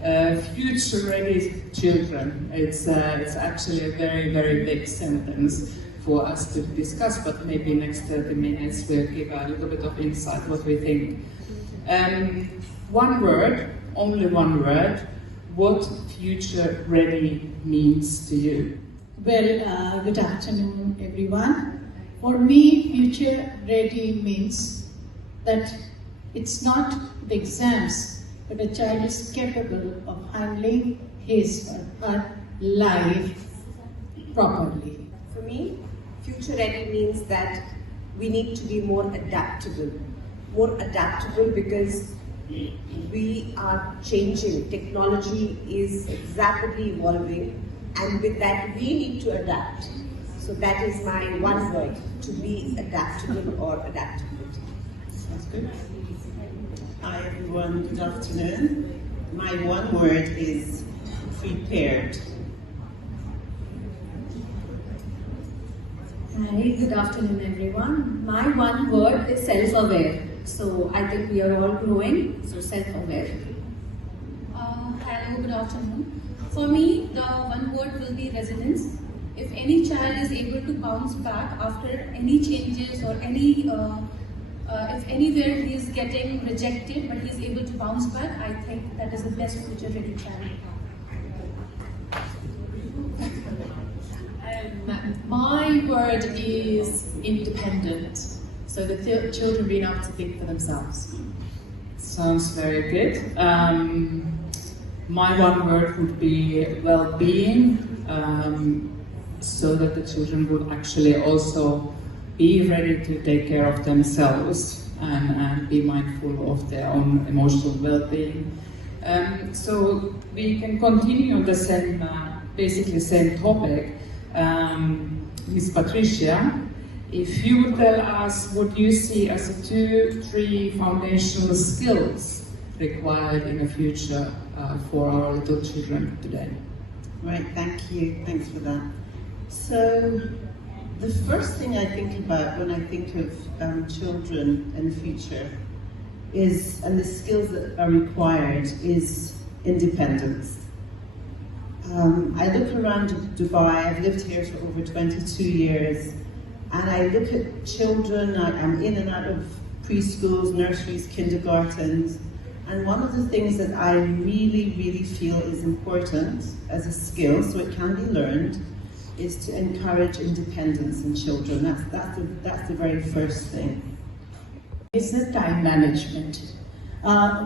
future-ready children. It's actually a very, very big sentence for us to discuss, but maybe next 30 minutes we'll give a little bit of insight what we think. One word, only one word, what future-ready means to you? Well, good afternoon, everyone. For me, future-ready means that it's not the exams, but a child is capable of handling his or her life properly. For me, future ready means that we need to be more adaptable. More adaptable because we are changing. Technology is rapidly evolving, and with that we need to adapt. So that is my one word, to be adaptable or adaptability. Sounds good. Hi everyone, good afternoon. My one word is prepared. Hi, good afternoon everyone. My one word is self-aware. So I think we are all growing, so self-aware. Hello, good afternoon. For me, the one word will be resilience. If any child is able to bounce back after any changes or if anywhere he is getting rejected but he is able to bounce back, I think that is the best future ready child. My word is independent. So the children being able to think for themselves. Sounds very good. My one word would be well-being, so that the children would actually also be ready to take care of themselves and be mindful of their own emotional well-being. So we can continue on the same, basically same topic. Ms. Patricia, if you would tell us what you see as the 2-3 foundational skills required in the future for our little children today. Right, thank you. Thanks for that. So, the first thing I think about when I think of children in the future is, and the skills that are required, is independence. I look around Dubai, I've lived here for over 22 years, and I look at children, I'm in and out of preschools, nurseries, kindergartens, and one of the things that I really, really feel is important as a skill, so it can be learned, is to encourage independence in children. That's the very first thing. It's the time management.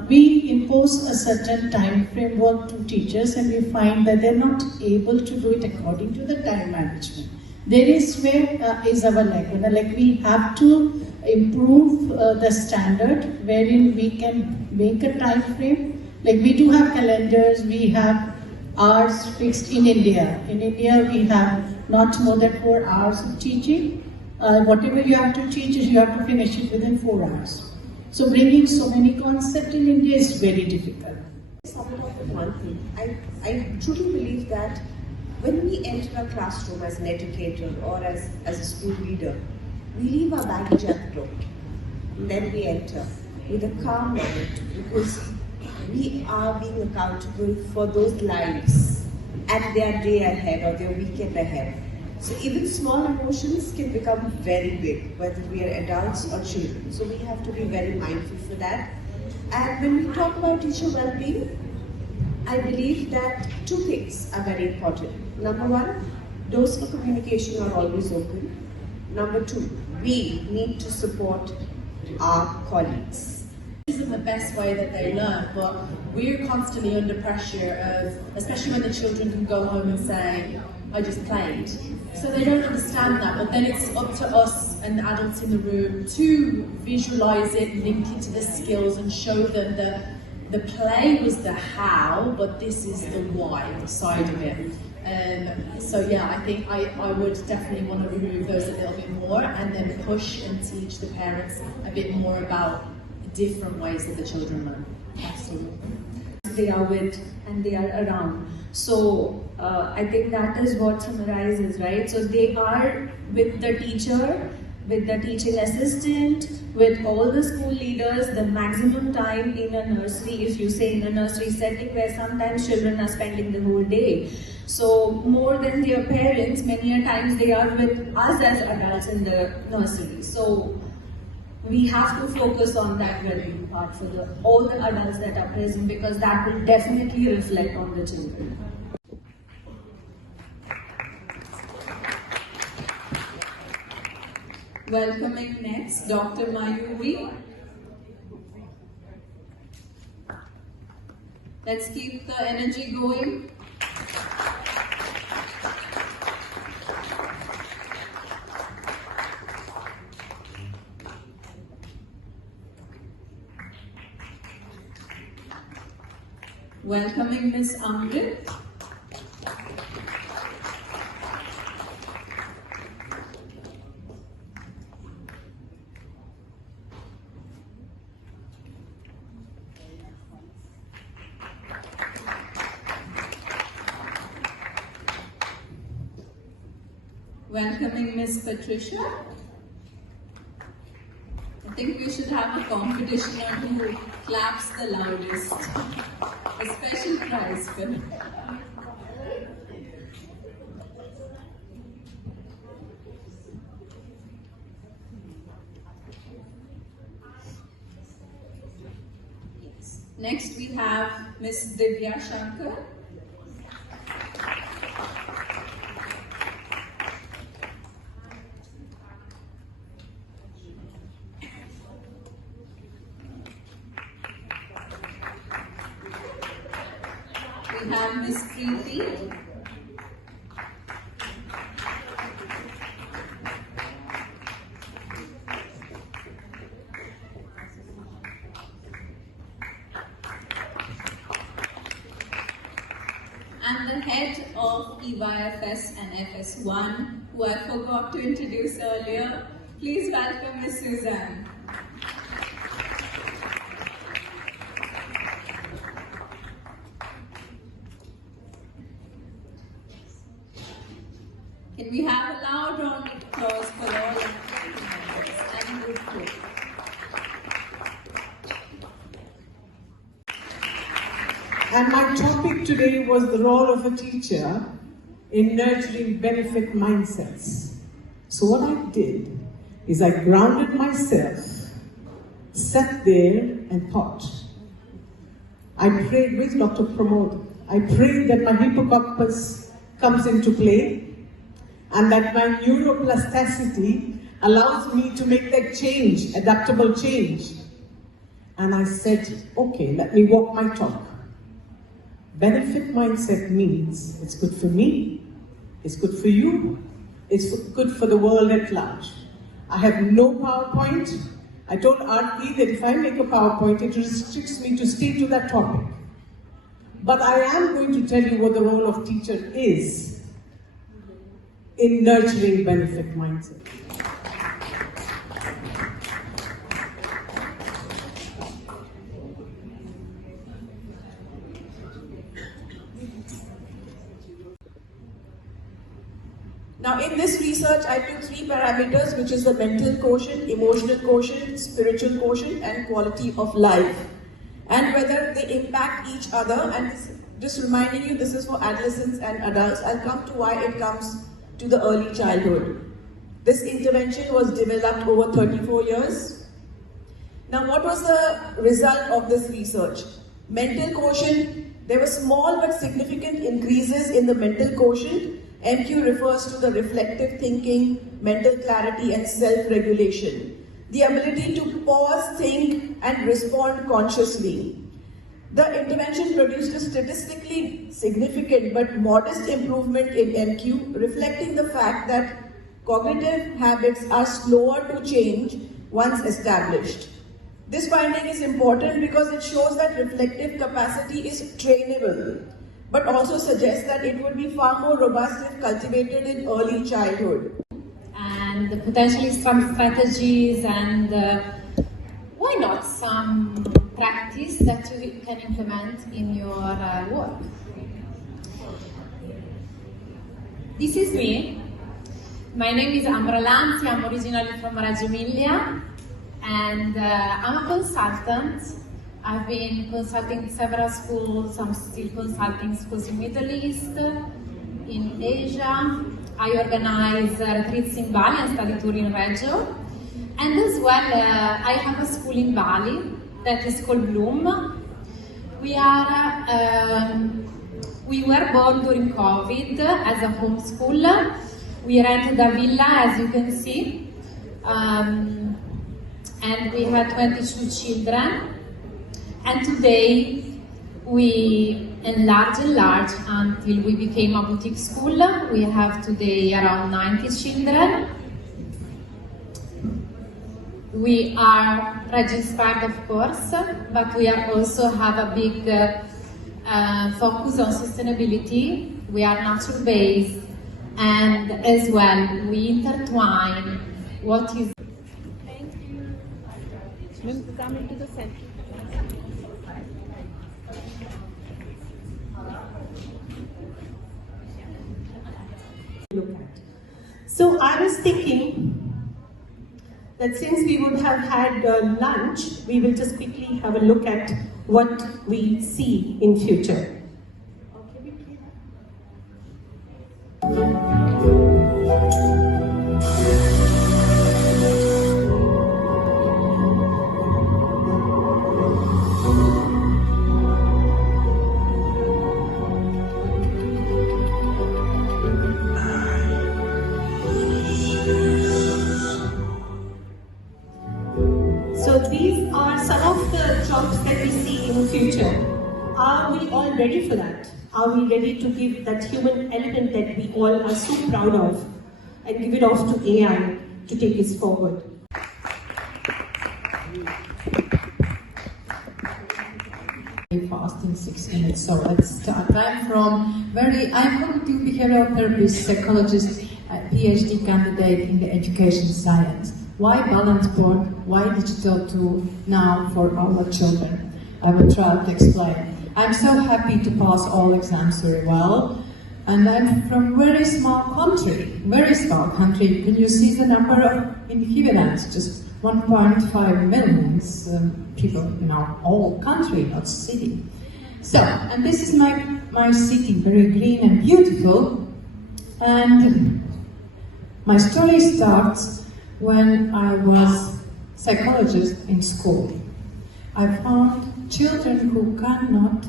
We impose a certain time framework to teachers, and we find that they're not able to do it according to the time management. There is where is our lack. Like we have to improve the standard wherein we can make a time frame. Like we do have calendars, we have hours fixed in India. In India, we have not more than 4 hours of teaching. Whatever you have to teach, you have to finish it within 4 hours. So bringing so many concepts in India is very difficult. Sum it up with one thing. I truly believe that when we enter a classroom as an educator or as a school leader, we leave our baggage at the door. And then we enter with a calm mind, because we are being accountable for those lives and their day ahead or their weekend ahead. So even small emotions can become very big, whether we are adults or children. So we have to be very mindful for that. And when we talk about teacher well-being, I believe that 2 things are very important. Number 1, doors for communication are always open. Number 2, we need to support our colleagues. This isn't the best way that they learn, but we're constantly under pressure of, especially when the children can go home and say, I just played. So they don't understand that, but then it's up to us and the adults in the room to visualize it, link it to the skills and show them that the play was the how, but this is the why, the side of it. So yeah, I think I would definitely want to remove those a little bit more and then push and teach the parents a bit more about different ways that the children learn. Absolutely. They are with and they are around. So I think that is what summarizes, right? So they are with the teacher with the teaching assistant, with all the school leaders, the maximum time in a nursery, if you say in a nursery setting where sometimes children are spending the whole day. So more than their parents, many a times they are with us as adults in the nursery. So we have to focus on that well-being part for all the adults that are present, because that will definitely reflect on the children. Welcoming next, Dr. Mayuri. Let's keep the energy going. Welcoming Miss Amrit. Welcoming Miss Patricia. I think we should have a competition on who claps the loudest. A special prize for her. Next we have Miss Divya Shankar. We have Miss Preeti. And the head of EYFS and FS1, who I forgot to introduce earlier. Please welcome Miss Suzanne. Can we have a loud round of applause for all of you and good food. And my topic today was the role of a teacher in nurturing benefit mindsets. So what I did is I grounded myself, sat there and thought. I prayed with Dr. Pramod. I prayed that my hippocampus comes into play and that my neuroplasticity allows me to make that change, adaptable change. And I said, okay, let me walk my talk. Benefit mindset means it's good for me, it's good for you, it's good for the world at large. I have no PowerPoint. I told Aarti that if I make a PowerPoint, it restricts me to stay to that topic. But I am going to tell you what the role of teacher is in nurturing benefit mindset. Now in this research, I took 3 parameters, which is the mental quotient, emotional quotient, spiritual quotient, and quality of life. And whether they impact each other, and just reminding you, this is for adolescents and adults. I'll come to why it comes to the early childhood. This intervention was developed over 34 years. Now what was the result of this research? Mental quotient, there were small but significant increases in the mental quotient. MQ refers to the reflective thinking, mental clarity and self-regulation. The ability to pause, think and respond consciously. The intervention produced a statistically significant but modest improvement in MQ, reflecting the fact that cognitive habits are slower to change once established. This finding is important because it shows that reflective capacity is trainable, but also suggests that it would be far more robust if cultivated in early childhood. And potentially some strategies and why not some practice that you can implement in your work. This is me. My name is Ambra Lanzi, I'm originally from Reggio Emilia, and I'm a consultant. I've been consulting several schools, I'm still consulting schools in Middle East, in Asia. I organize retreats in Bali and study tour in Reggio. And as well, I have a school in Bali that is called Bloom. We were born during COVID as a homeschool. We rented a villa, as you can see, and we had 22 children. And today we enlarged until we became a boutique school. We have today around 90 children. We are Reggie-inspired, of course, but we are also have a big focus on sustainability. We are nature-based, and as well we intertwine what is. Thank you. Come into the center. Look at. So I was thinking that since we would have had lunch, we will just quickly have a look at what we see in future. So these are some of the jobs that we see in the future. Are we all ready for that? Are we ready to give that human element that we all are so proud of and give it off to AI to take us forward? Fast in 6 minutes, so let's start. I'm cognitive behavioral therapist, psychologist, PhD candidate in the education science. Why balance board? Why digital tool now for our children? I will try to explain. I'm so happy to pass all exams very well, and I'm from very small country. Can you see the number of inhabitants? Just 1.5 million people in our whole country, not city. So, and this is my city, very green and beautiful. And my story starts when I was psychologist in school. I found children who cannot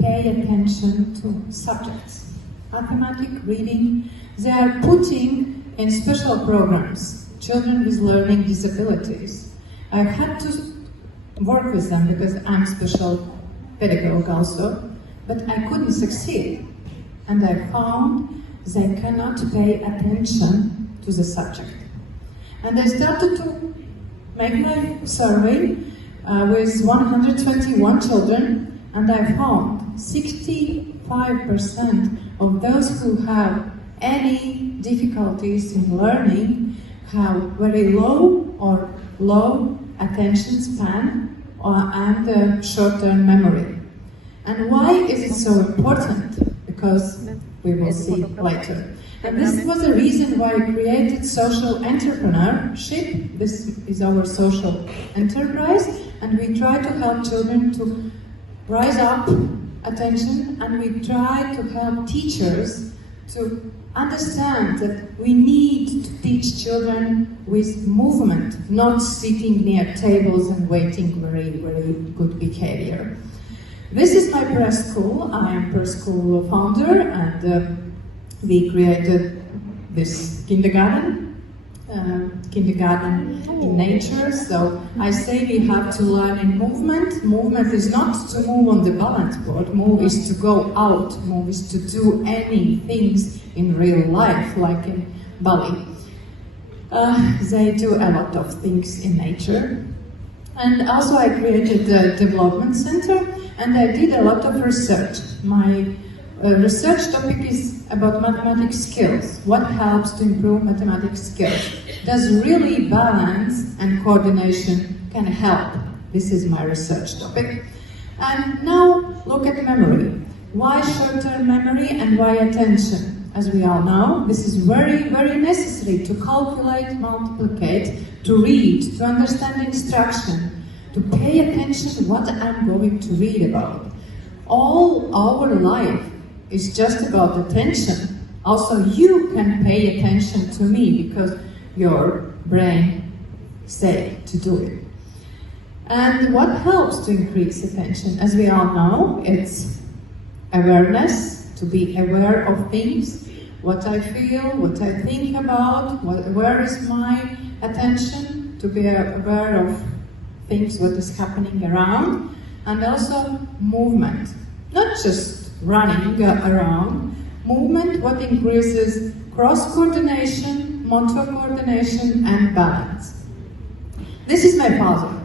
pay attention to subjects, mathematics, reading. They are putting in special programs. Children with learning disabilities. I had to work with them because I'm special pedagogue also, but I couldn't succeed. And I found they cannot pay attention to the subject. And I started to make my survey with 121 children, and I found 65% of those who have any difficulties in learning have very low attention span and short-term memory. And why is it so important? Because we will see later. And this was the reason why I created social entrepreneurship. This is our social enterprise, and we try to help children to rise up attention, and we try to help teachers to understand that we need to teach children with movement, not sitting near tables and waiting very, very good behavior. This is my press school. I am press school founder, and we created this kindergarten in nature. So I say we have to learn in movement. Movement is not to move on the balance board. Move is to go out. Move is to do any things in real life, like in Bali. They do a lot of things in nature. And also I created the development center, and I did a lot of research. My research topic is about mathematics skills. What helps to improve mathematics skills? Does really balance and coordination can help? This is my research topic. And now look at memory. Why short-term memory and why attention? as we all know, this is very, very necessary to calculate, multiplicate, to read, to understand instruction, to pay attention to what I'm going to read about. All our life is just about attention. Also, you can pay attention to me because your brain say to do it. And what helps to increase attention? As we all know, it's awareness, to be aware of things, what I feel, what I think about, where is my attention, to be aware of things, what is happening around, and also movement. Not just running around, movement what increases cross-coordination, motor coordination, and balance. This is my puzzle.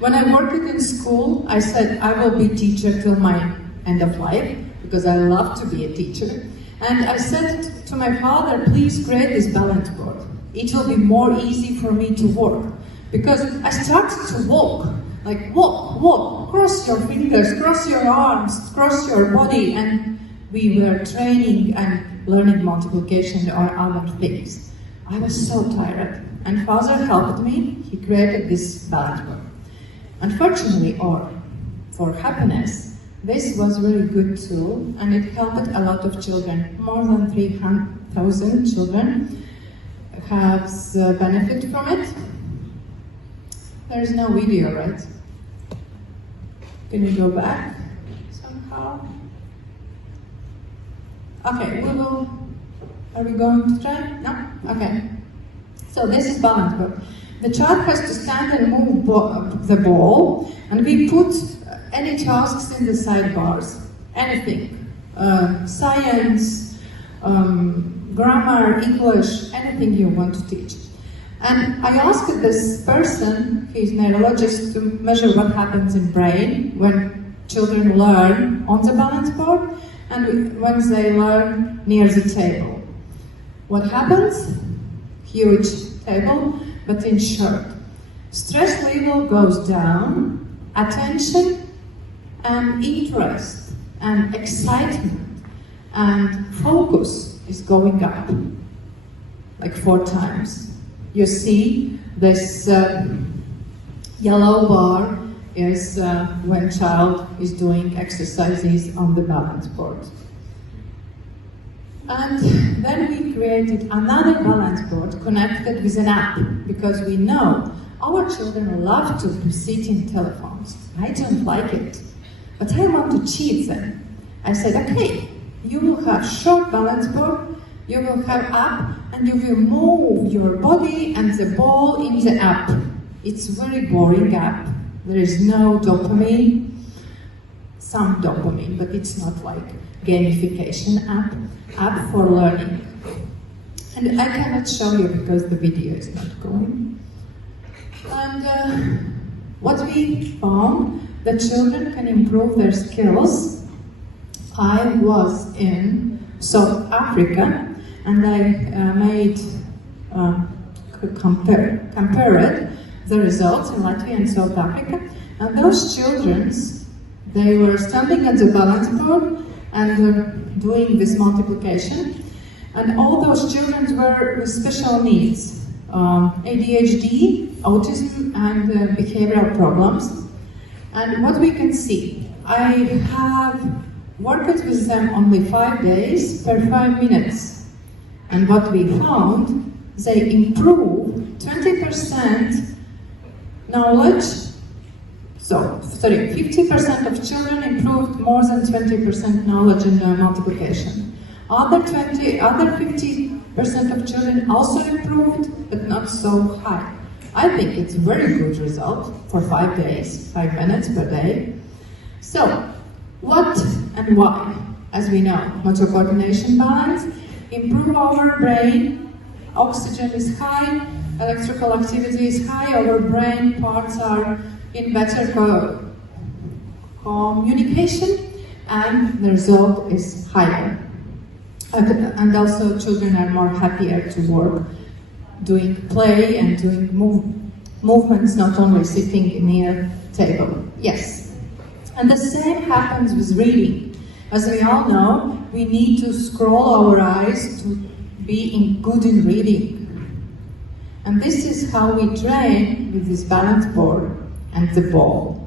When I worked in school, I said I will be teacher till my end of life, because I love to be a teacher. And I said to my father, please create this balance board. It will be more easy for me to work. Because I started to walk, like walk, cross your fingers, cross your arms, cross your body, and we were training and learning multiplication or other things. I was so tired, and father helped me. He created this balance board. Unfortunately, or for happiness, this was a really good tool, and it helped a lot of children. More than 300,000 children have benefit from it. There is no video, right? Can you go back somehow? Okay, are we going to try? No? Okay. So this is balance board. The child has to stand and move the ball, and we put any tasks in the sidebars, anything. Science, grammar, English, anything you want to teach. And I asked this person, he's a neurologist, to measure what happens in brain when children learn on the balance board and when they learn near the table. What happens? Huge table, but in short. Stress level goes down, attention and interest and excitement and focus is going up, like 4 times. You see this yellow bar is when child is doing exercises on the balance board. And then we created another balance board connected with an app, because we know our children love to sit in telephones. I don't like it, but I want to cheat them. I said, okay, you will have short balance board, you will have app, and you will move your body and the ball in the app. It's a very boring app. There is no dopamine, some dopamine, but it's not like gamification app for learning. And I cannot show you because the video is not going. And what we found, that children can improve their skills. I was in South Africa, and I compared the results in Latvia and South Africa. And those children, they were standing at the balance board and doing this multiplication. And all those children were with special needs, ADHD, autism, and behavioral problems. And what we can see, I have worked with them only 5 days per 5 minutes. And what we found, they improved 20% knowledge. So, 50% of children improved more than 20% knowledge in multiplication. Other 50% of children also improved, but not so high. I think it's a very good result for 5 days, 5 minutes per day. So, what and why? As we know, motor coordination balance, improve our brain, oxygen is high, electrical activity is high, our brain parts are in better communication, and the result is higher. And also children are more happier to work, doing play and doing movements, not only sitting near table. Yes. And the same happens with reading. As we all know, we need to scroll our eyes to be good in reading. And this is how we train with this balance board and the ball.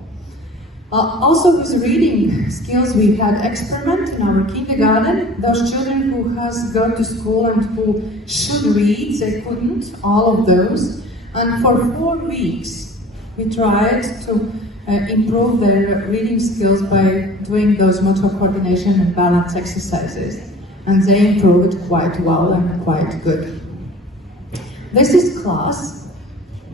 Also with reading skills, we had experiment in our kindergarten. Those children who has gone to school and who should read, they couldn't, all of those. And for 4 weeks, we tried to improve their reading skills by doing those motor coordination and balance exercises. And they improved quite well and quite good. This is class.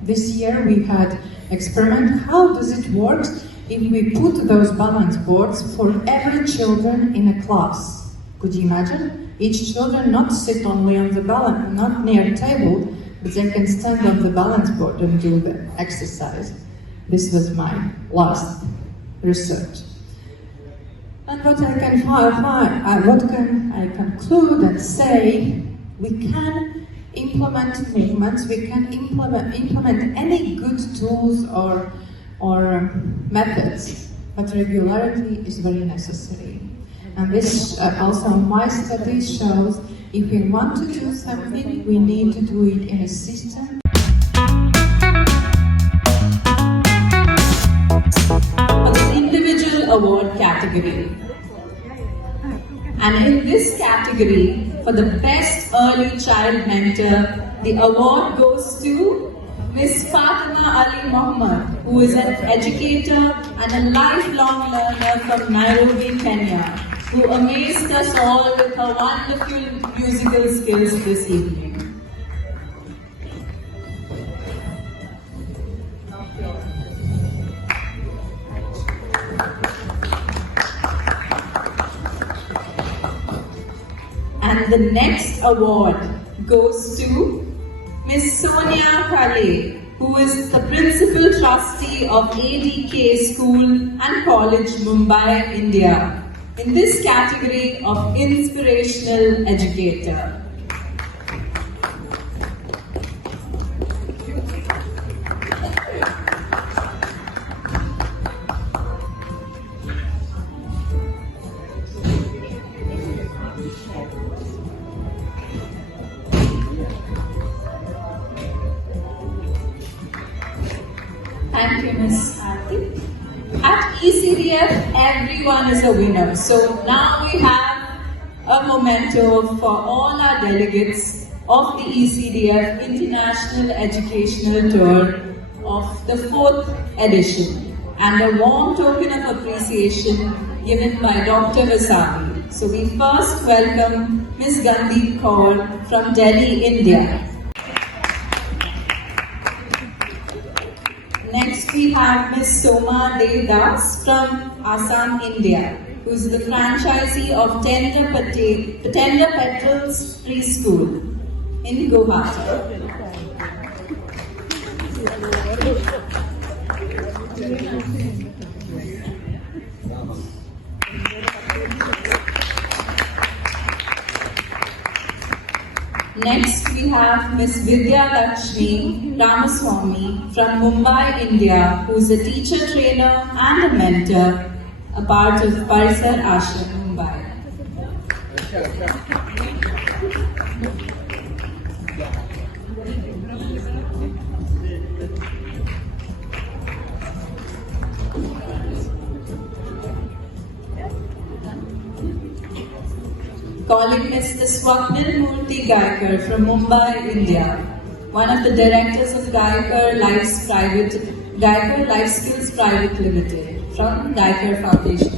This year we had experiment. How does it work if we put those balance boards for every children in a class? Could you imagine? Each children not sit only on the balance, not near a table, but they can stand on the balance board and do the exercise. This was my last research. And what I conclude and say, we can implement movements, we can implement any good tools or methods, but regularity is very necessary. And this also my study shows, if we want to do something, we need to do it in a system. The individual award category. And in this category, for the best early child mentor, the award goes to Ms. Fatima Ali Mohammed, who is an educator and a lifelong learner from Nairobi, Kenya, who amazed us all with her wonderful musical skills this evening. And the next award goes to Ms. Sonia Kale, who is the Principal Trustee of ADK School and College, Mumbai, India, in this category of Inspirational Educator. Thank you, Ms. Aarti. At ECDF, everyone is a winner. So now we have a memento for all our delegates of the ECDF International Educational Tour of the 4th edition, and a warm token of appreciation given by Dr. Vasavvi. So we first welcome Ms. Gandhi Kaur from Delhi, India. Next we have Ms. Soma Devdas from Assam, India, who is the franchisee of Tender Petals Preschool in Guwahati. Next, we have Ms. Vidya Lakshmi Ramaswamy from Mumbai, India, who is a teacher trainer and a mentor, a part of Parisar Ashram, Mumbai. Calling Mr. Swapnil Murthy Gaikar from Mumbai, India, one of the directors of Gaikar Life Skills Private Limited from Gaikar Foundation.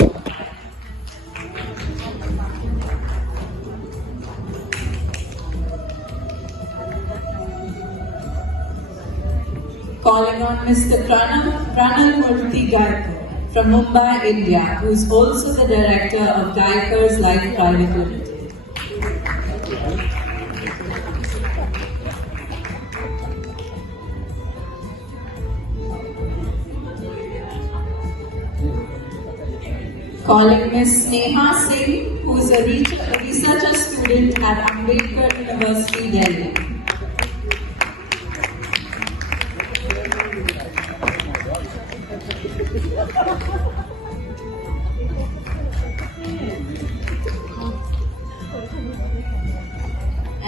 Calling on Mr. Pranal Murthy Gaikar from Mumbai, India, who is also the director of Gaikar's Life Private Limited. Calling Ms. Neha Singh, who is a researcher student at Ambedkar University, Delhi.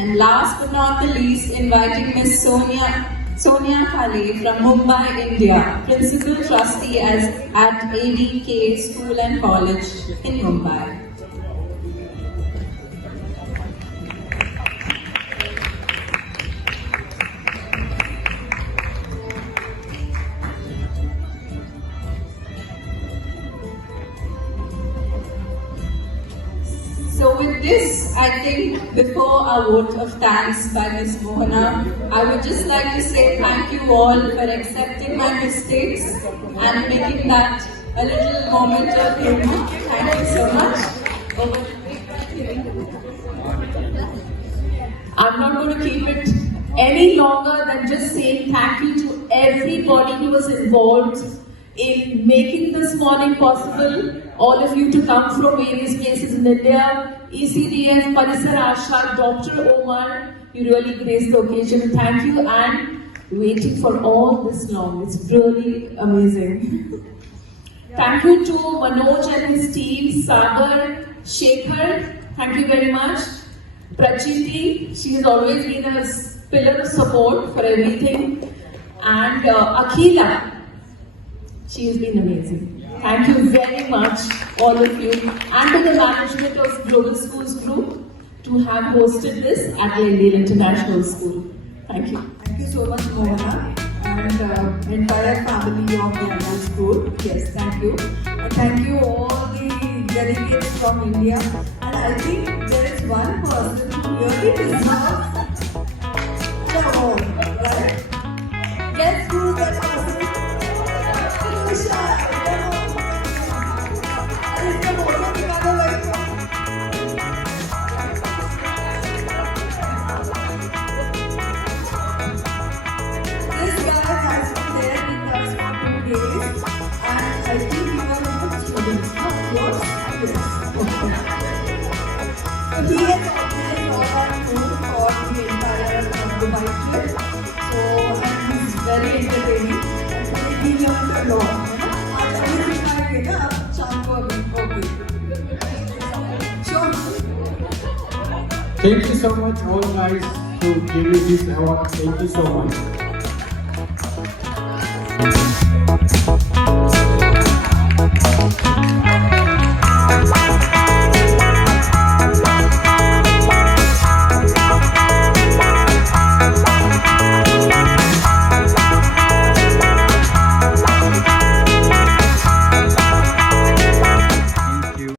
And last but not the least, inviting Miss Sonia Khale from Mumbai, India, Principal Trustee at ADK School and College in Mumbai. So with this, I think before our vote of thanks by Ms. Mohana, I would just like to say thank you all for accepting my mistakes and making that a little moment of humor. Thank you so much. I'm not going to keep it any longer than just saying thank you to everybody who was involved in making this morning possible. All of you to come from various places in India, ECDF, Parisar Ashad, Dr. Omar, you really graced the occasion. Thank you, and waiting for all this long. It's really amazing. Thank you to Manoj and his team, Sagar, Shekhar, thank you very much. Prachiti, she has always been a pillar of support for everything. And Akhila, she has been amazing. Thank you very much, all of you, and to the management of Global Schools Group to have hosted this at Glendale International School. Thank you. Thank you so much, Mohana, and entire family of Glendale School. Yes, thank you. And thank you all the delegates from India. And I think there is one person who really deserves the award, right? Guess who that person is? Usha. He has organized all our food for the entire Dubai trip. So, and he's very entertaining. And he learned a lot. Thank you so much, all guys, to give me this award. Thank you so much.